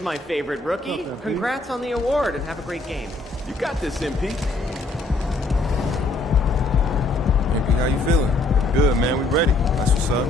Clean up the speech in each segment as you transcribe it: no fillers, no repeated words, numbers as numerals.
is my favorite rookie. Congrats on the award and have a great game. You got this, MP. MP, how you feeling? Good, man. We ready. That's what's up.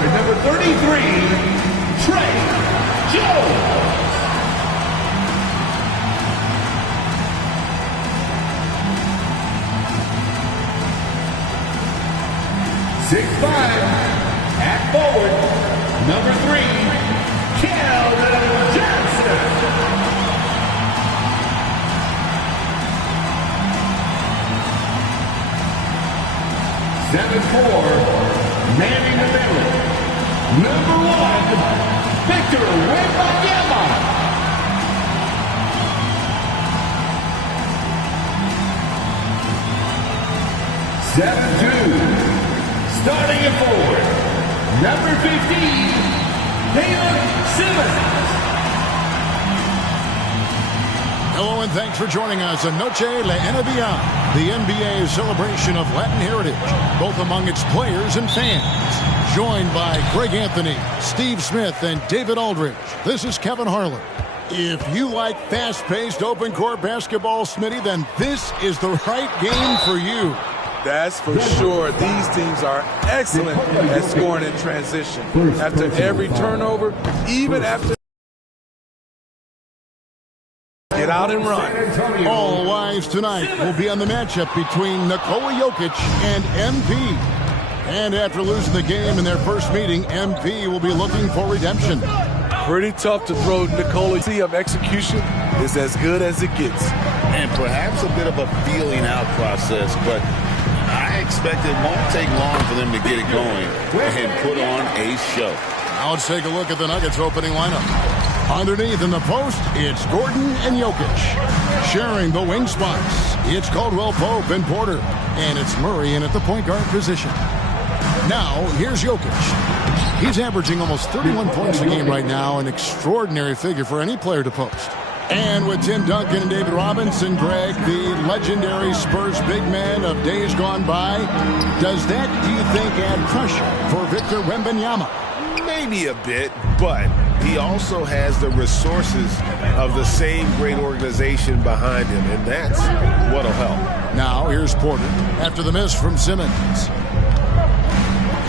Number 33, Trey Jones. 6'5", at forward, number 3, Keldon Johnson. 7'4", manning the middle, number 1, Victor Wembanyama. 7'2", starting at forward, number 15, Taylor Simmons. Hello and thanks for joining us on Noche La NBA, the NBA celebration of Latin heritage, both among its players and fans. Joined by Greg Anthony, Steve Smith, and David Aldridge. This is Kevin Harlan. If you like fast-paced open-court basketball, Smitty, then this is the right game for you. That's for sure. These teams are excellent at scoring in transition. After every turnover, even after... Get out and run. All eyes tonight will be on the matchup between Nikola Jokic and MP. And after losing the game in their first meeting, MP will be looking for redemption. Pretty tough to throw Nikola. Of execution is as good as it gets. And perhaps a bit of a feeling out process, but I expect it won't take long for them to get it going and put on a show. Now let's take a look at the Nuggets opening lineup. Underneath in the post, it's Gordon and Jokic. Sharing the wing spots, it's Caldwell Pope and Porter. And it's Murray in at the point guard position. Now, here's Jokic. He's averaging almost 31 points a game right now, an extraordinary figure for any player to post. And with Tim Duncan and David Robinson, Greg, the legendary Spurs big man of days gone by, does that, do you think, add pressure for Victor Wembanyama? Maybe a bit, but he also has the resources of the same great organization behind him, and that's what'll help. Now, here's Porter after the miss from Simmons.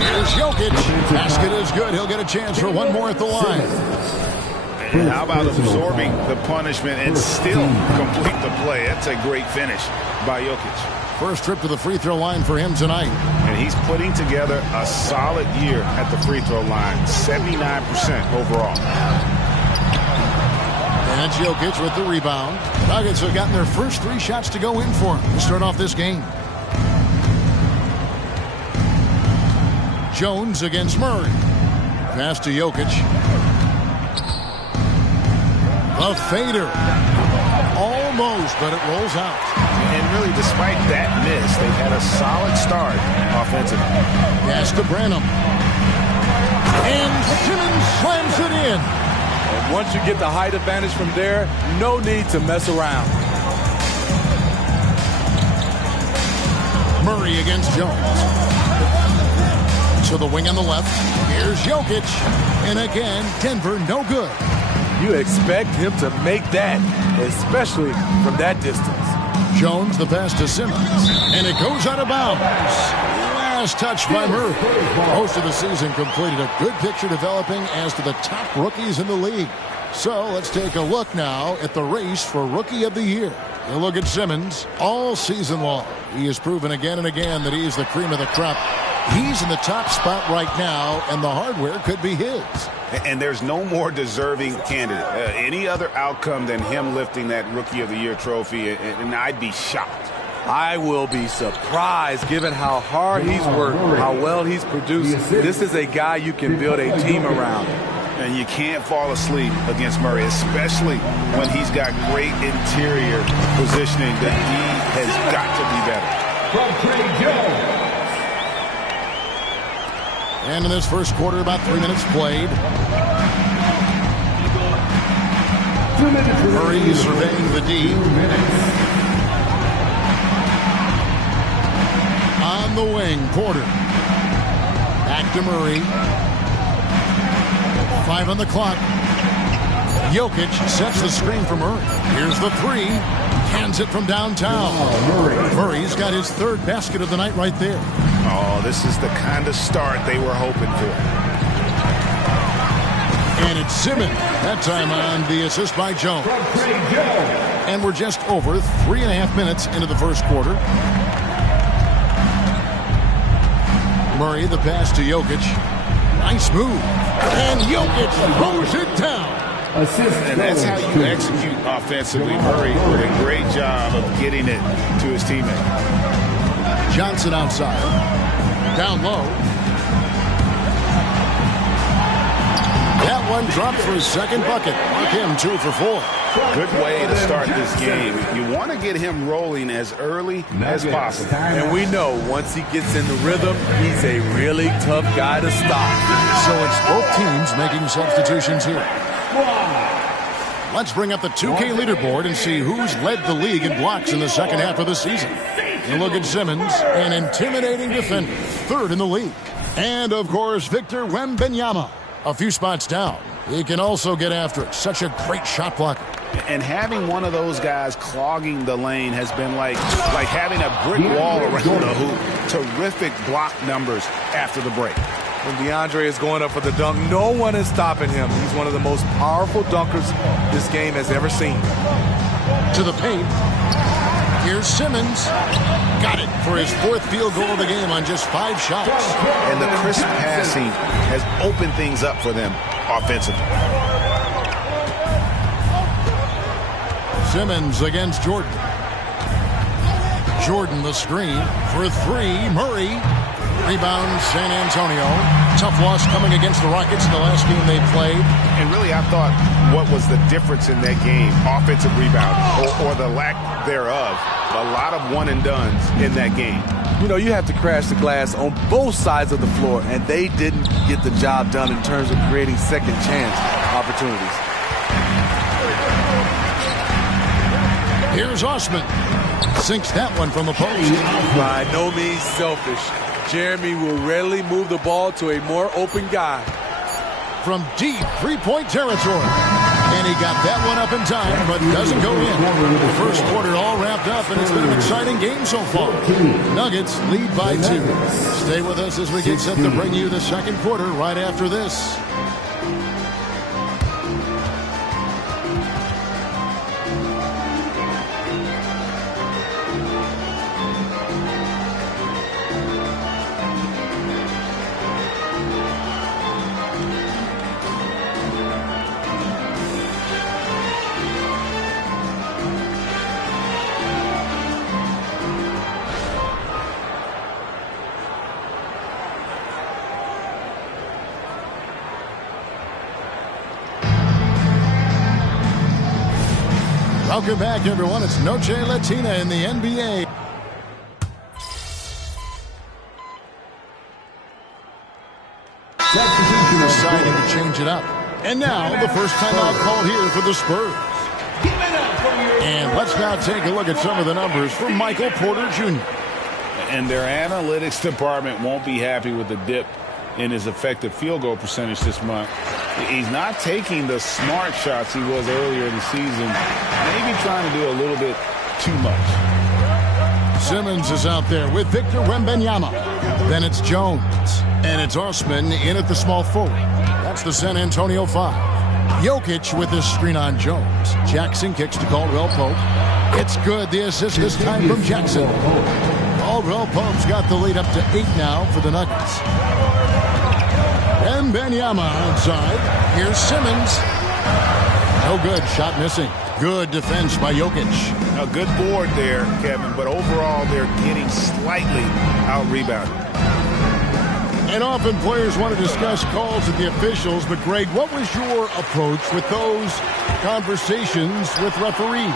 Here's Jokic. Basket is good. He'll get a chance for one more at the line. And how about absorbing the punishment and still complete the play? That's a great finish by Jokic. First trip to the free throw line for him tonight. And he's putting together a solid year at the free throw line, 79% overall. And Jokic with the rebound. The Nuggets have gotten their first 3 shots to go in for him to start off this game. Jones against Murray. Pass to Jokic. The fader. Almost, but it rolls out. And really, despite that miss, they've had a solid start offensively. Pass to Branham. And Simmons slams it in. And once you get the height advantage from there, no need to mess around. Murray against Jones. to the wing on the left. Here's Jokic. And again, Denver no good. You expect him to make that, especially from that distance. Jones, the pass to Simmons. And it goes out of bounds. Last touch by Murray. Most of the season completed a good picture developing as to the top rookies in the league. So let's take a look now at the race for Rookie of the Year. You look at Simmons all season long. He has proven again and again that he is the cream of the crop. He's in the top spot right now, and the hardware could be his. And there's no more deserving candidate. Any other outcome than him lifting that Rookie of the Year trophy, and I'd be shocked. I will be surprised given how hard he's worked, how well he's produced. This is a guy you can build a team around. And you can't fall asleep against Murray, especially when he's got great interior positioning. The D has got to be better. From Trey Jones. And in this first quarter, about 3 minutes played. Murray surveying the D. On the wing, Porter. Back to Murray. 5 on the clock. Jokic sets the screen for Murray. Here's the three. Hands it from downtown. Murray's got his third basket of the night right there. Oh, this is the kind of start they were hoping for. And it's Simmons. That time on the assist by Jones. And we're just over 3.5 minutes into the first quarter. Murray, the pass to Jokic. Nice move. And Jokic throws it down. And that's how you execute offensively. Murray did a great job of getting it to his teammate. Johnson outside. Down low. That one dropped for his second bucket. Mark him 2 for 4. Good way to start this game. You want to get him rolling as early as possible. And we know once he gets in the rhythm, he's a really tough guy to stop. So it's both teams making substitutions here. Let's bring up the 2K leaderboard and see who's led the league in blocks in the second half of the season. You look at Simmons, an intimidating defender, third in the league. And, of course, Victor Wembanyama, a few spots down. He can also get after it. Such a great shot blocker. And having one of those guys clogging the lane has been like having a brick wall around the hoop. Terrific block numbers after the break. When DeAndre is going up for the dunk, no one is stopping him. He's one of the most powerful dunkers this game has ever seen. To the paint. Here's Simmons. Got it for his 4th field goal of the game on just 5 shots. And the crisp passing has opened things up for them offensively. Simmons against Jordan. Jordan the screen for 3. Murray. Rebound, San Antonio. Tough loss coming against the Rockets in the last game they played. And really, I thought what was the difference in that game? Offensive rebound or the lack thereof. A lot of one-and-dones in that game. You know, you have to crash the glass on both sides of the floor, and they didn't get the job done in terms of creating second chance opportunities. Here's Osman. Sinks that one from the post. By no means selfish. Jeremy will rarely move the ball to a more open guy. From deep 3-point territory. And he got that one up in time, but doesn't go in. The first quarter all wrapped up, and it's been an exciting game so far. Nuggets lead by 2. Stay with us as we get set to bring you the second quarter right after this. Welcome back, everyone. It's Noche Latina in the NBA. Deciding to change it up. And now, the first timeout call here for the Spurs. And let's now take a look at some of the numbers from Michael Porter Jr. And their analytics department won't be happy with the dip in his effective field goal percentage this month. He's not taking the smart shots he was earlier in the season. Maybe trying to do a little bit too much. Simmons is out there with Victor Wembanyama. Then it's Jones. And it's Osman in at the small forward. That's the San Antonio 5. Jokic with his screen on Jones. Jackson kicks to Caldwell Pope. It's good. The assist this time from Jackson. Caldwell Pope's got the lead up to 8 now for the Nuggets. Wembanyama outside. Here's Simmons. No good. Shot missing. Good defense by Jokic. A good board there, Kevin, but overall they're getting slightly out-rebounded. And often players want to discuss calls with the officials, but Greg, what was your approach with those conversations with referees?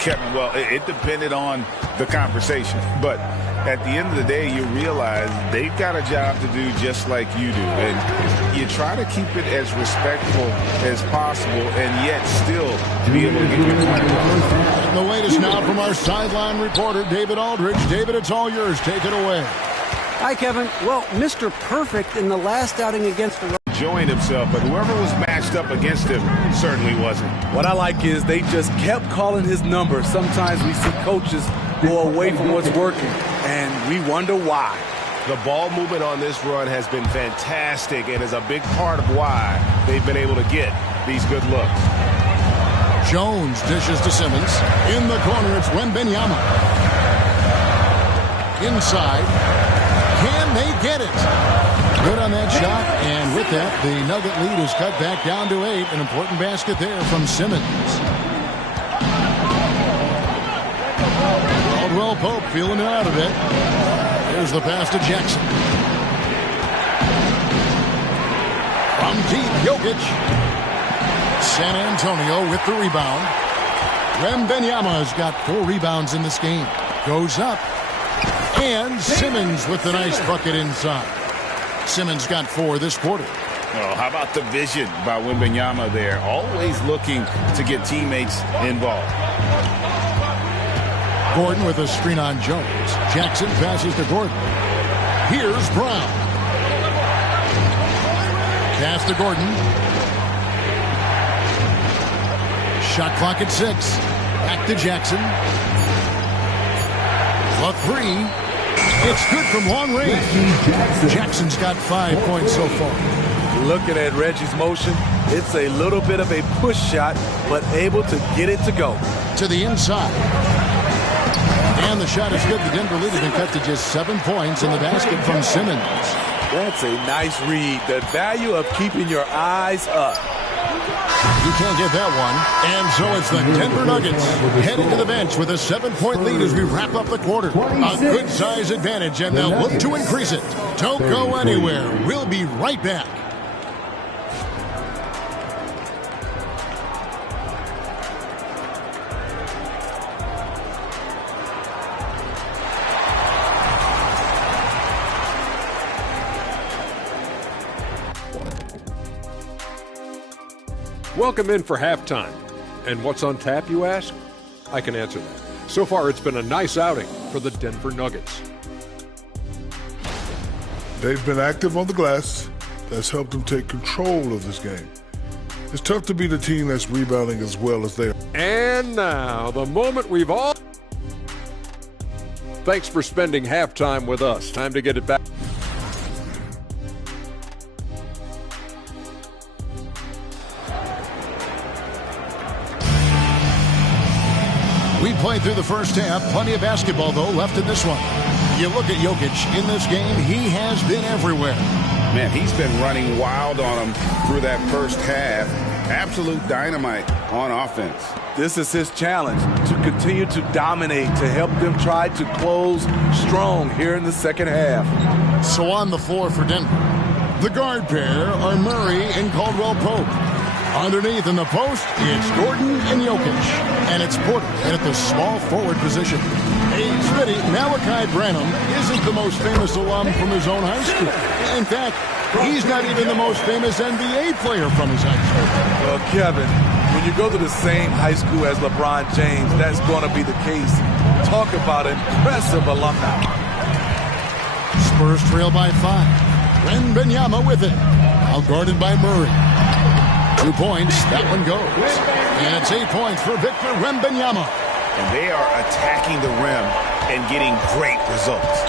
Kevin, well, it depended on the conversation. But at the end of the day, you realize they've got a job to do just like you do. And you try to keep it as respectful as possible and yet still be able to get your point across. And the latest now from our sideline reporter, David Aldridge. David, it's all yours. Take it away. Hi, Kevin. Well, Mr. Perfect in the last outing against the Enjoying himself, but whoever was matched up against him certainly wasn't. What I like is they just kept calling his number. Sometimes we see coaches go away from what's working, and we wonder why. The ball movement on this run has been fantastic and is a big part of why they've been able to get these good looks. Jones dishes to Simmons. In the corner, it's Wembanyama. Inside. Can they get it? Good on that shot, and with that, the Nugget lead is cut back down to 8. An important basket there from Simmons. Caldwell Pope feeling it out a bit. Here's the pass to Jackson. From deep, Jokic. San Antonio with the rebound. Wembanyama's got 4 rebounds in this game. Goes up. And Simmons with the nice bucket inside. Simmons got 4 this quarter. Oh, how about the vision by Wembanyama there? Always looking to get teammates involved. Gordon with a screen on Jones. Jackson passes to Gordon. Here's Brown. Pass to Gordon. Shot clock at 6. Back to Jackson. A 3. It's good from long range. Jackson's got 5 points so far. Looking at Reggie's motion, it's a little bit of a push shot, but able to get it to go. To the inside. And the shot is good. The Denver lead has been cut to just 7 points in the basket from Simmons. That's a nice read. The value of keeping your eyes up. You can't get that one. And so it's the Denver Nuggets heading to the bench with a 7-point lead as we wrap up the quarter. A good size advantage, and they'll look to increase it. Don't go anywhere. We'll be right back. Welcome in for halftime. And what's on tap, you ask? I can answer that. So far, it's been a nice outing for the Denver Nuggets. They've been active on the glass. That's helped them take control of this game. It's tough to beat a team that's rebounding as well as they are. And now, the moment we've all... Thanks for spending halftime with us. Time to get it back. We played through the first half. Plenty of basketball, though, left in this one. You look at Jokic in this game, he has been everywhere. Man, he's been running wild on them through that first half. Absolute dynamite on offense. This is his challenge, to continue to dominate, to help them try to close strong here in the second half. So on the floor for Denver, the guard pair are Murray and Caldwell Pope. Underneath in the post, it's Gordon and Jokic. And it's Porter at the small forward position. Hey, Smitty, Malachi Branham isn't the most famous alum from his own high school. In fact, he's not even the most famous NBA player from his high school. Well, Kevin, when you go to the same high school as LeBron James, that's going to be the case. Talk about impressive alumni. Spurs trail by 5. Wembanyama with it. Now guarded by Murray. 2 points. That one goes. And it's 8 points for Victor Wembanyama. And they are attacking the rim and getting great results.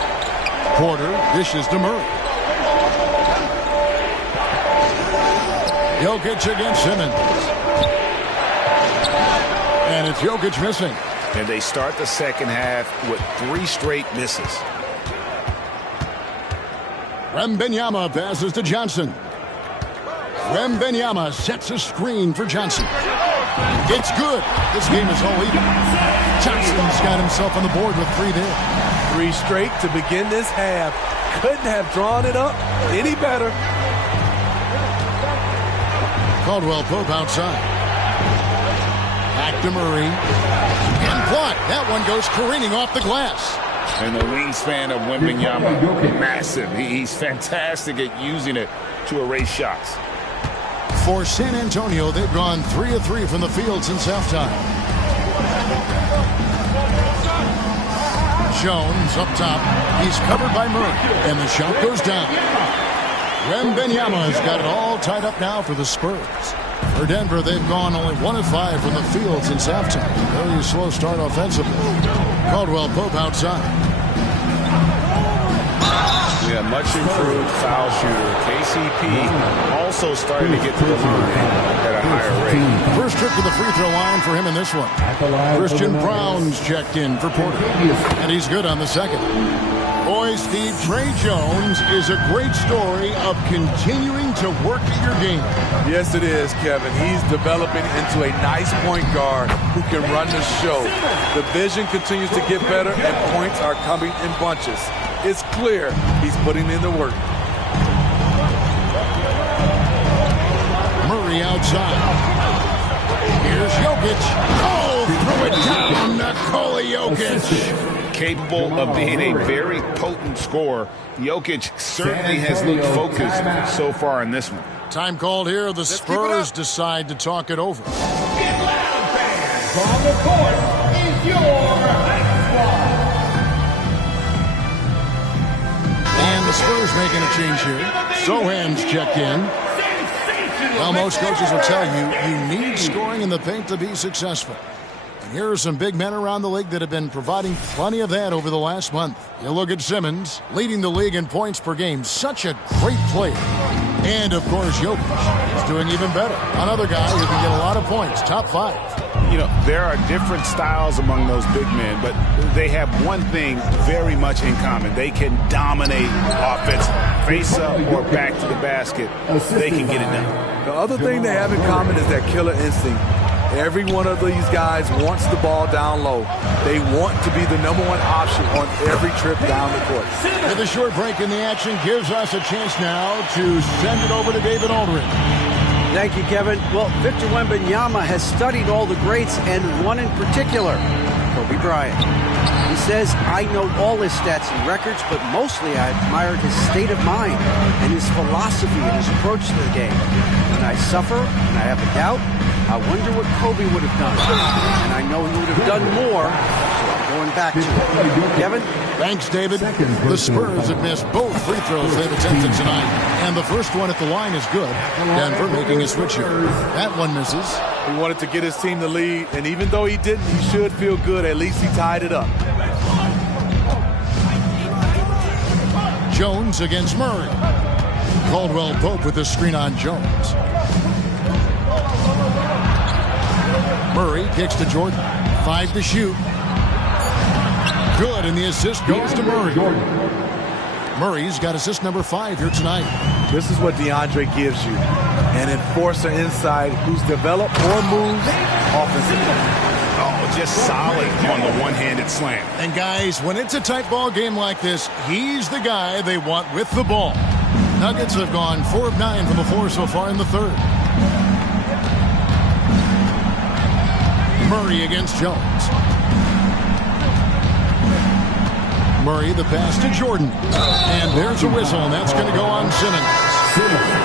Porter dishes to Murray. Jokic against Simmons. And it's Jokic missing. And they start the second half with 3 straight misses. Wembanyama passes to Johnson. Wembanyama sets a screen for Johnson. It's good. This game is all even. Johnson's got himself on the board with 3 there. 3 straight to begin this half. Couldn't have drawn it up any better. Caldwell Pope outside. Back to Murray. And blocked. That one goes careening off the glass. And the wingspan of Wembanyama, massive. He's fantastic at using it to erase shots. For San Antonio, they've gone 3 of 3 from the field since halftime. Jones up top. He's covered by Murray. And the shot goes down. Wembanyama has got it all tied up now for the Spurs. For Denver, they've gone only 1 of 5 from the field since halftime. Very slow start offensively. Caldwell Pope outside. Yeah, much improved foul shooter. KCP also starting to get to the line at a higher rate. First trip to the free throw line for him in this one. Christian Brown's checked in for Porter. And he's good on the second. Boy, Steve, Trey Jones is a great story of continuing to work at your game. Yes, it is, Kevin. He's developing into a nice point guard who can run the show. The vision continues to get better, and points are coming in bunches. It's clear he's putting in the work. Murray outside. Here's Jokic. Oh, threw it down. Nikola Jokic. Capable of being a very potent scorer. Jokic certainly has looked focused so far in this one. Time called here. The Spurs decide to talk it over. Atlanta fans, on the court is your And the Spurs making a change here. Sohan's checked in. Well, most coaches will tell you, you need scoring in the paint to be successful. And here are some big men around the league that have been providing plenty of that over the last month. You look at Simmons, leading the league in points per game. Such a great player. And, of course, Jokic is doing even better. Another guy who can get a lot of points, top 5. You know, there are different styles among those big men, but they have one thing very much in common. They can dominate offense, face up or back to the basket. They can get it done. The other thing they have in common is that killer instinct. Every one of these guys wants the ball down low. They want to be the #1 option on every trip down the court. With a short break in the action gives us a chance now to send it over to David Aldridge. Thank you, Kevin. Well, Victor Wembanyama has studied all the greats and one in particular, Kobe Bryant. He says, I know all his stats and records, but mostly I admired his state of mind and his philosophy and his approach to the game. When I suffer and I have a doubt, I wonder what Kobe would have done. And I know he would have done more, so I'm going back to it. Kevin? Thanks, David. The Spurs have missed both free throws they've attempted tonight. And the first one at the line is good. Denver making a switch here. That one misses. He wanted to get his team the lead, and even though he didn't, he should feel good. At least he tied it up. Jones against Murray. Caldwell Pope with the screen on Jones. Murray kicks to Jordan. 5 to shoot. Good, and the assist goes to Murray. Murray's got assist number 5 here tonight. This is what DeAndre gives you. An enforcer inside who's developed more moves offensively. Oh, just solid on the one-handed slam. And guys, when it's a tight ball game like this, he's the guy they want with the ball. Nuggets have gone 4 of 9 from the floor so far in the third. Murray against Jones. Murray, the pass to Jordan. And there's a whistle, and that's going to go on Simmons.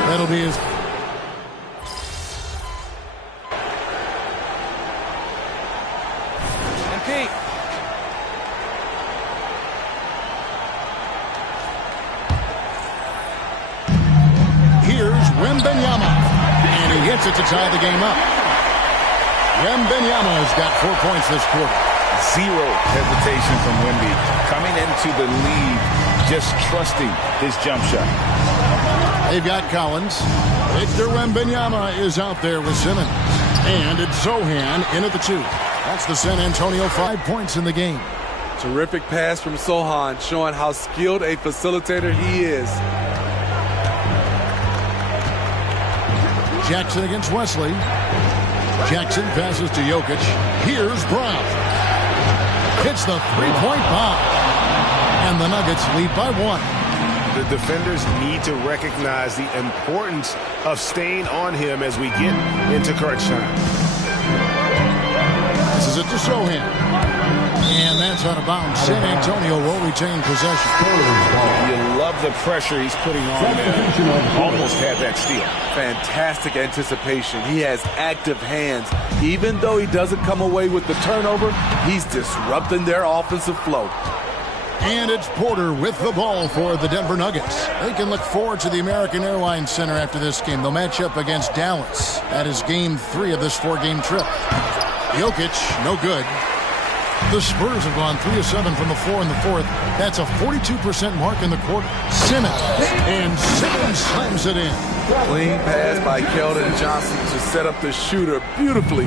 That'll be his... MP. gets it to tie the game up. Wembanyama has got 4 points this quarter. Zero hesitation from Wemby. Coming into the lead, just trusting his jump shot. They've got Collins. Victor Wembanyama is out there with Simmons. And it's Zohan in at the 2. That's the San Antonio 5 points in the game. Terrific pass from Zohan, showing how skilled a facilitator he is. Jackson against Wesley. Jackson passes to Jokic. Here's Brown. Hits the three-point bomb. And the Nuggets lead by 1. The defenders need to recognize the importance of staying on him as we get into crunch time. This is it to Zohan. And that's out of bounds. San Antonio will retain possession. You love the pressure he's putting on them. Almost had that steal. Fantastic anticipation. He has active hands. Even though he doesn't come away with the turnover, he's disrupting their offensive flow. And it's Porter with the ball for the Denver Nuggets. They can look forward to the American Airlines Center after this game. They'll match up against Dallas. That is game 3 of this 4-game trip. Jokic, no good. The Spurs have gone 3 of 7 from the floor in the 4th. That's a 42% mark in the quarter. Simmons. And Simmons slams it in. Clean pass by Keldon Johnson to set up the shooter beautifully.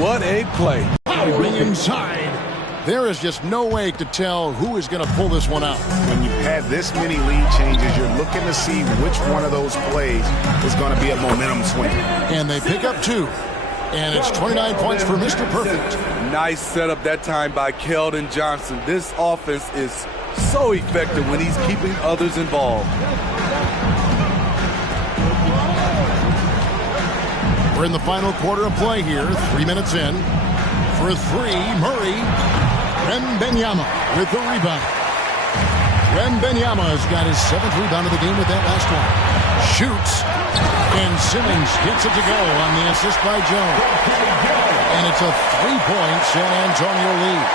What a play. Powering inside. There is just no way to tell who is going to pull this one out. When you've had this many lead changes, you're looking to see which one of those plays is going to be a momentum swing. And they pick up 2. And it's 29 points for Mr. Perfect. Nice setup that time by Keldon Johnson. This offense is so effective when he's keeping others involved. We're in the final quarter of play here. 3 minutes in. For 3, Murray. Wembanyama with the rebound. Wembanyama has got his 7th rebound of the game with that last one. Shoots. And Simmons gets it to go on the assist by Jones. And it's a 3-point San Antonio lead.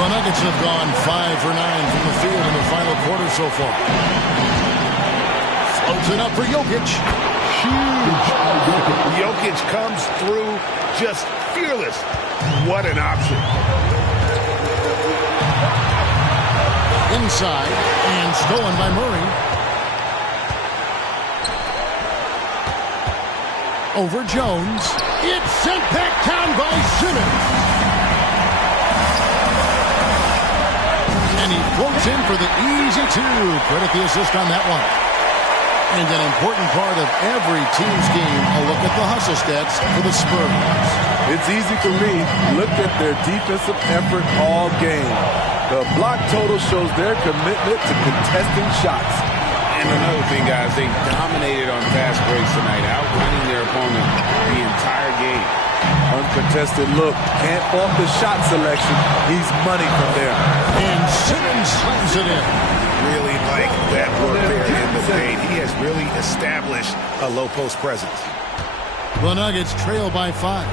The Nuggets have gone 5 for 9 from the field in the final quarter so far. Floats it up for Jokic. Huge. Jokic comes through just fearless. What an option. Inside and stolen by Murray. Over Jones. It's sent back down by Simmons. And he floats in for the easy 2. Credit the assist on that one. And an important part of every team's game, a look at the hustle stats for the Spurs. It's easy for me. Look at their defensive effort all game. The block total shows their commitment to contesting shots. And another thing, guys, they dominated on fast breaks tonight, outrunning their opponent the entire game. Uncontested look. Can't fault the shot selection. He's money from there. And Simmons slams it in. Really like that work there in the paint. He has really established a low post presence. The Nuggets trail by 5.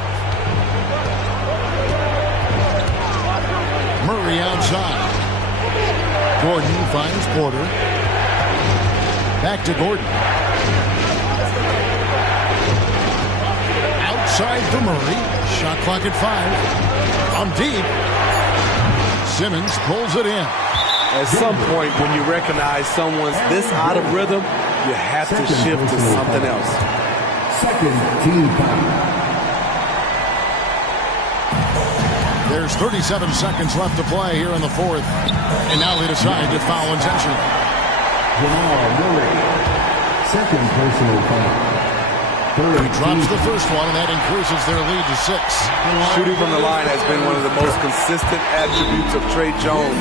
Murray outside. Gordon finds Porter. Back to Gordon. Outside for Murray. Shot clock at 5. On deep. Simmons pulls it in. At some point, when you recognize someone's this out of rhythm, you have to shift to something else. Second team foul. There's 37 seconds left to play here in the 4th. And now they decide to foul intentionally. Jamal Murray, second personal foul. He drops the first one, and that increases their lead to 6. Shooting from the line has been one of the most consistent attributes of Tre Jones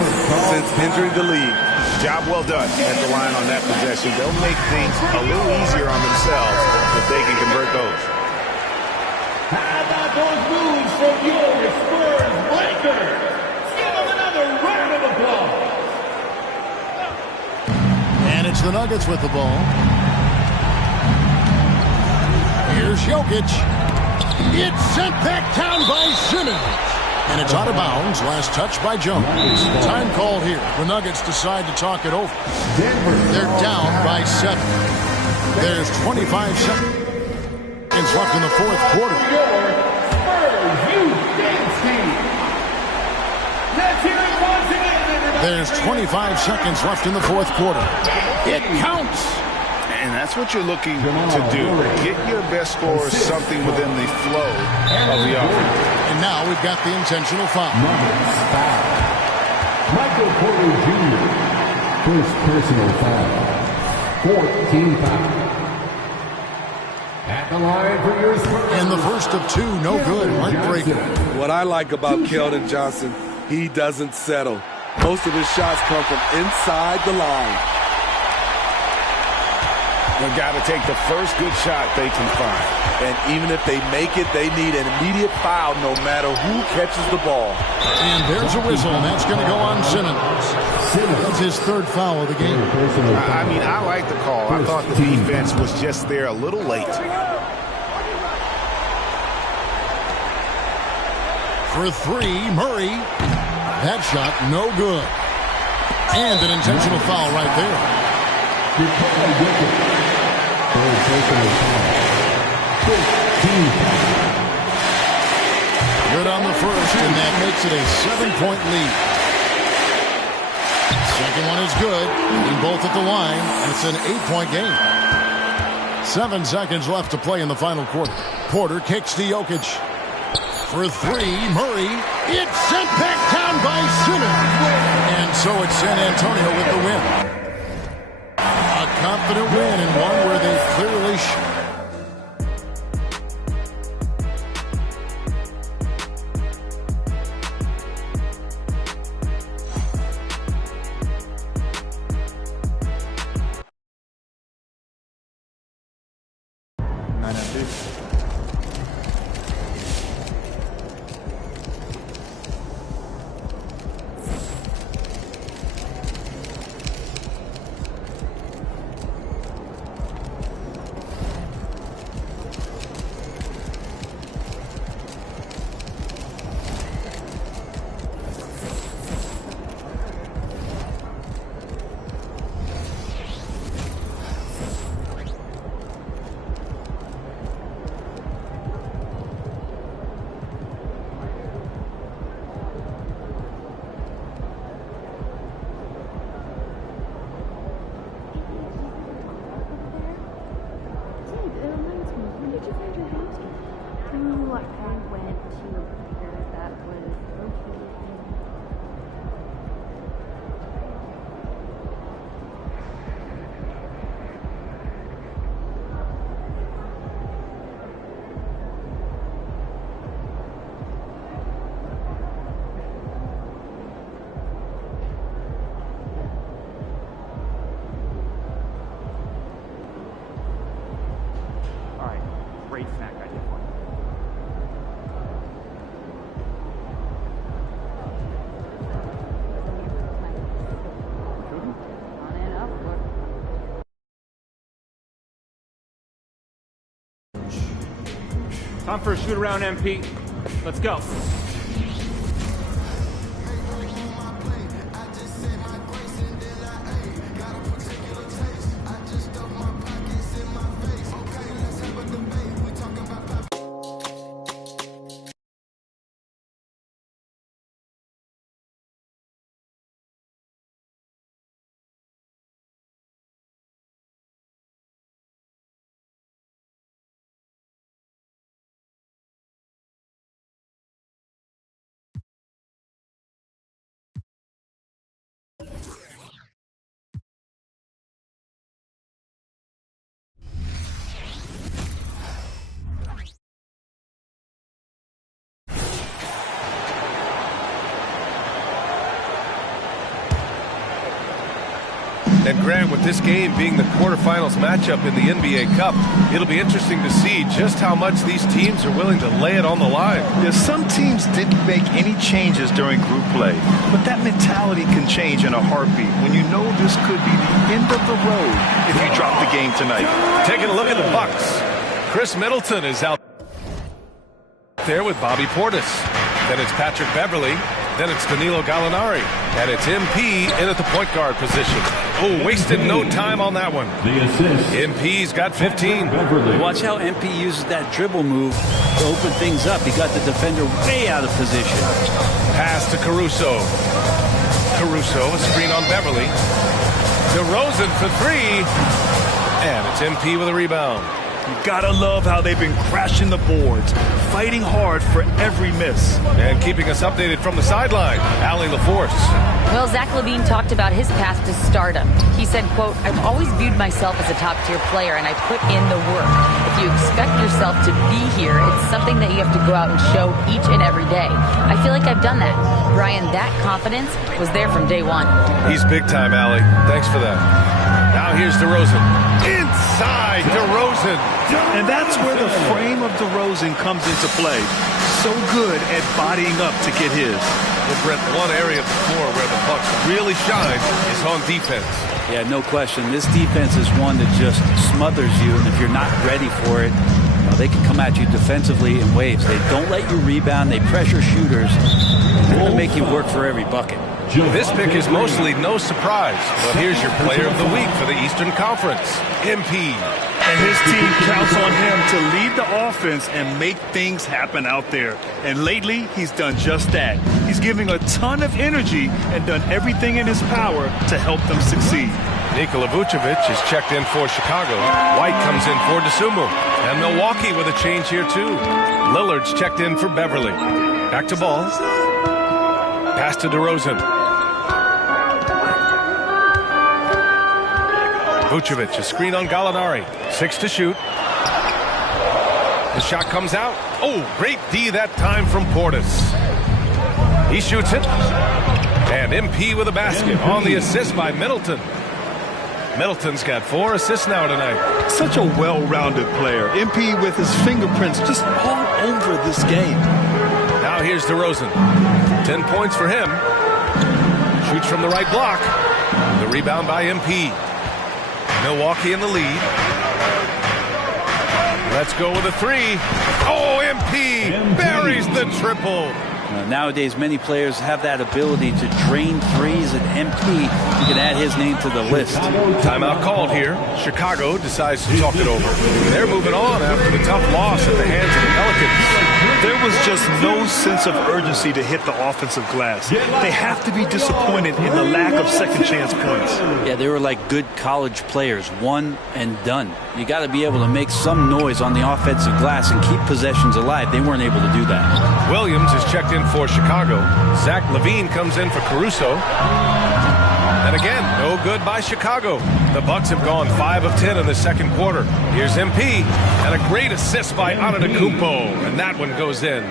since entering the league. Job well done at the line on that possession. They'll make things a little easier on themselves if they can convert those. How about those moves from your Spurs Lakers? Give them another round of applause. And it's the Nuggets with the ball. Here's Jokic. It's sent back down by Simmons. And it's out of bounds. Last touch by Jones. Time called here. The Nuggets decide to talk it over. They're down by 7. There's 25 seconds. seconds left in the fourth quarter. There's 25 seconds left in the fourth quarter. It counts. And that's what you're looking to do. Get your best score something within the flow of the offense. And now we've got the intentional foul. Michael Porter Jr. First personal foul. 14 foul. At the line for your Spurs. And the first of two, no good. Heartbreaker. What I like about Keldon Johnson, he doesn't settle. Most of his shots come from inside the line. They've got to take the first good shot they can find. And even if they make it, they need an immediate foul no matter who catches the ball. And there's a whistle, and that's going to go on Simmons. That's his third foul of the game. I mean, I like the call. I thought the defense was just there a little late. For three, Murray. That shot, no good. And an intentional foul right there. Good on the first, and that makes it a 7-point lead. Second one is good. Leading both at the line, and it's an 8-point game. 7 seconds left to play in the final quarter. Porter kicks to Jokic. For three, Murray. It's sent back down by Simmons. And so it's San Antonio with the win. A confident win and one where they clearly Time for a shoot around, MP. Let's go. And Grant, with this game being the quarterfinals matchup in the NBA Cup, it'll be interesting to see just how much these teams are willing to lay it on the line. Yeah, some teams didn't make any changes during group play, but that mentality can change in a heartbeat when you know this could be the end of the road if you drop the game tonight. Taking a look at the Bucks. Chris Middleton is out there with Bobby Portis. Then it's Patrick Beverly. Then it's Danilo Gallinari. And it's MP in at the point guard position. Oh, wasted no time on that one. The assist. MP's got 15. Watch how MP uses that dribble move to open things up. He got the defender way out of position. Pass to Caruso. Caruso, a screen on Beverly. DeRozan for three. And it's MP with a rebound. You gotta love how they've been crashing the boards, fighting hard for every miss. And keeping us updated from the sideline, Allie LaForce. Well, Zach LaVine talked about his path to stardom. He said, quote, "I've always viewed myself as a top-tier player, and I put in the work. If you expect yourself to be here, it's something that you have to go out and show each and every day. I feel like I've done that." Brian, that confidence was there from day one. He's big time, Allie. Thanks for that. Now here's DeRozan. Inside DeRozan. And that's where the frame of DeRozan comes into play. So good at bodying up to get his. Well, Brett, one area of the floor where the Bucks really shine is on defense. Yeah, no question. This defense is one that just smothers you, and if you're not ready for it, they can come at you defensively in waves. They don't let you rebound. They pressure shooters. They're going to make you work for every bucket. This pick is mostly no surprise. But here's your player of the week for the Eastern Conference, MP. And his team counts on him to lead the offense and make things happen out there. And lately, he's done just that. He's giving a ton of energy and done everything in his power to help them succeed. Nikola Vucevic is checked in for Chicago. White comes in for DeSumo. And Milwaukee with a change here, too. Lillard's checked in for Beverly. Back to Ball. Pass to DeRozan. Vucevic, a screen on Gallinari. 6 to shoot. The shot comes out. Oh, great D that time from Portis. He shoots it. And MP with a basket on the assist by Middleton. Middleton's got 4 assists now tonight. Such a well-rounded player. MP with his fingerprints just all over this game. Now here's DeRozan. 10 points for him. Shoots from the right block. The rebound by MP. Milwaukee in the lead. Let's go with a 3. Oh, MP buries the triple. Nowadays, many players have that ability to drain threes, and MP, you can add his name to the list. Timeout called here. Chicago decides to talk it over. They're moving on after the tough loss at the hands of the Pelicans. There was just no sense of urgency to hit the offensive glass. They have to be disappointed in the lack of second chance points. Yeah, they were like good college players, one and done. You got to be able to make some noise on the offensive glass and keep possessions alive. They weren't able to do that. Williams is checked in for Chicago. Zach LaVine comes in for Caruso. And again, no good by Chicago. The Bucks have gone 5 of 10 in the second quarter. Here's MP, and a great assist by Antetokounmpo, and that one goes in.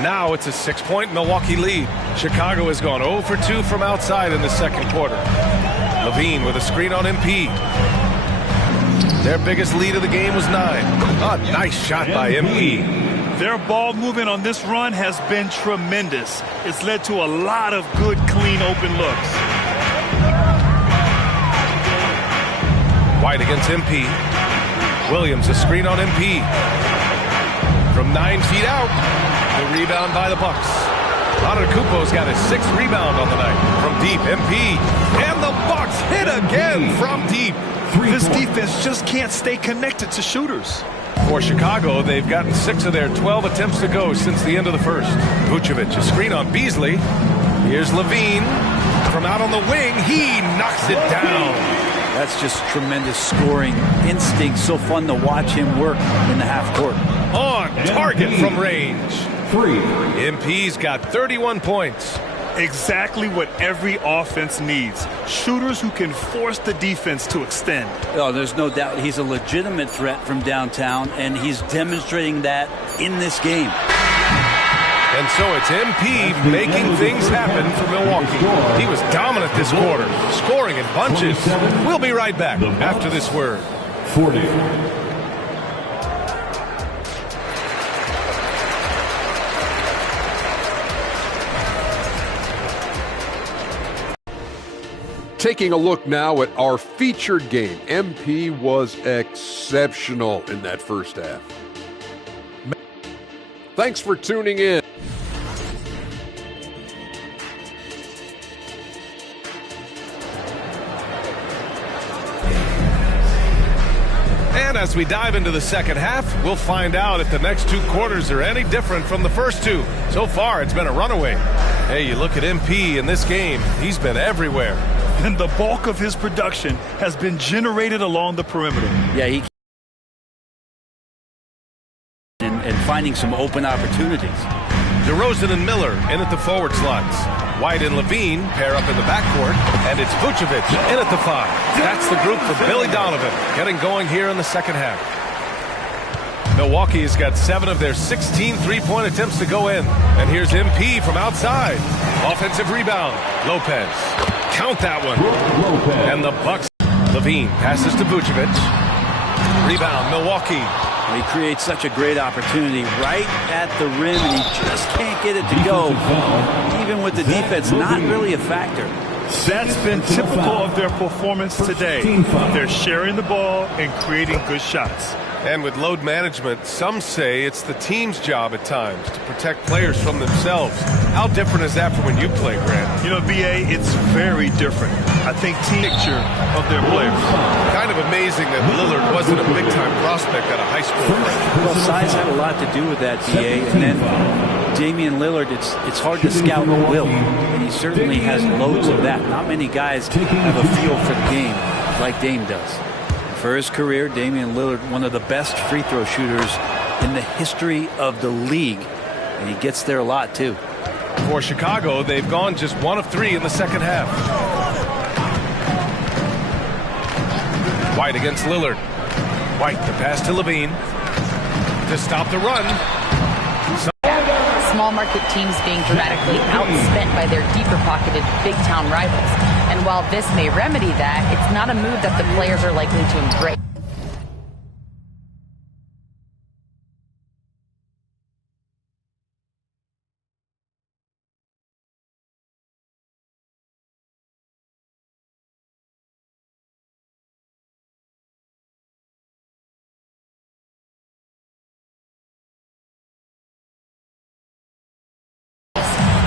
Now it's a 6-point Milwaukee lead. Chicago has gone 0 for 2 from outside in the second quarter. LaVine with a screen on MP. Their biggest lead of the game was 9. A nice shot by MP. Their ball movement on this run has been tremendous. It's led to a lot of good, clean, open looks. White against MP. Williams, a screen on MP. From 9 feet out, the rebound by the Bucks. Antetokounmpo's got his 6th rebound on the night. From deep, MP. And the Bucks hit again from deep. This defense just can't stay connected to shooters. For Chicago, they've gotten 6 of their 12 attempts to go since the end of the first. Vucevic, a screen on Beasley. Here's LaVine. From out on the wing, he knocks it down. That's just tremendous scoring instinct. So fun to watch him work in the half court. On target from range. 3. MP's got 31 points. Exactly what every offense needs. Shooters who can force the defense to extend. Oh, there's no doubt he's a legitimate threat from downtown, and he's demonstrating that in this game. And so it's MP making things happen for Milwaukee. He was dominant this quarter, scoring in bunches. We'll be right back after this word. 40. Taking a look now at our featured game. MP was exceptional in that first half. Thanks for tuning in. And as we dive into the second half, we'll find out if the next 2 quarters are any different from the first 2. So far, it's been a runaway. Hey, you look at MP in this game, he's been everywhere. And the bulk of his production has been generated along the perimeter. Yeah, he and finding some open opportunities. DeRozan and Miller in at the forward slots. White and Levine pair up in the backcourt, and it's Vucevic in at the 5. That's the group for Billy Donovan, getting going here in the second half. Milwaukee has got 7 of their 16 three-point attempts to go in. And here's MP from outside. Offensive rebound. Lopez. Count that one. And the Bucks. Levine passes to Vucevic. Rebound, Milwaukee. He creates such a great opportunity right at the rim, and he just can't get it to go. Even with the defense, not really a factor. That's been typical of their performance today. They're sharing the ball and creating good shots. And with load management, some say it's the team's job at times to protect players from themselves. How different is that from when you play, Grant? You know, BA, it's very different. I think team picture of their players. Kind of amazing that Lillard wasn't a big-time prospect out of high school. Well, size had a lot to do with that, BA. And then Damian Lillard, it's hard to scout will. And he certainly has loads of that. Not many guys have a feel for the game like Dame does. For his career, Damian Lillard, one of the best free throw shooters in the history of the league. And he gets there a lot, too. For Chicago, they've gone just 1 of 3 in the second half. White against Lillard. White, the pass to Levine to stop the run. Small market teams being dramatically outspent by their deeper-pocketed big-town rivals. And while this may remedy that, it's not a move that the players are likely to embrace.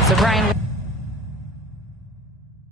So, Brian...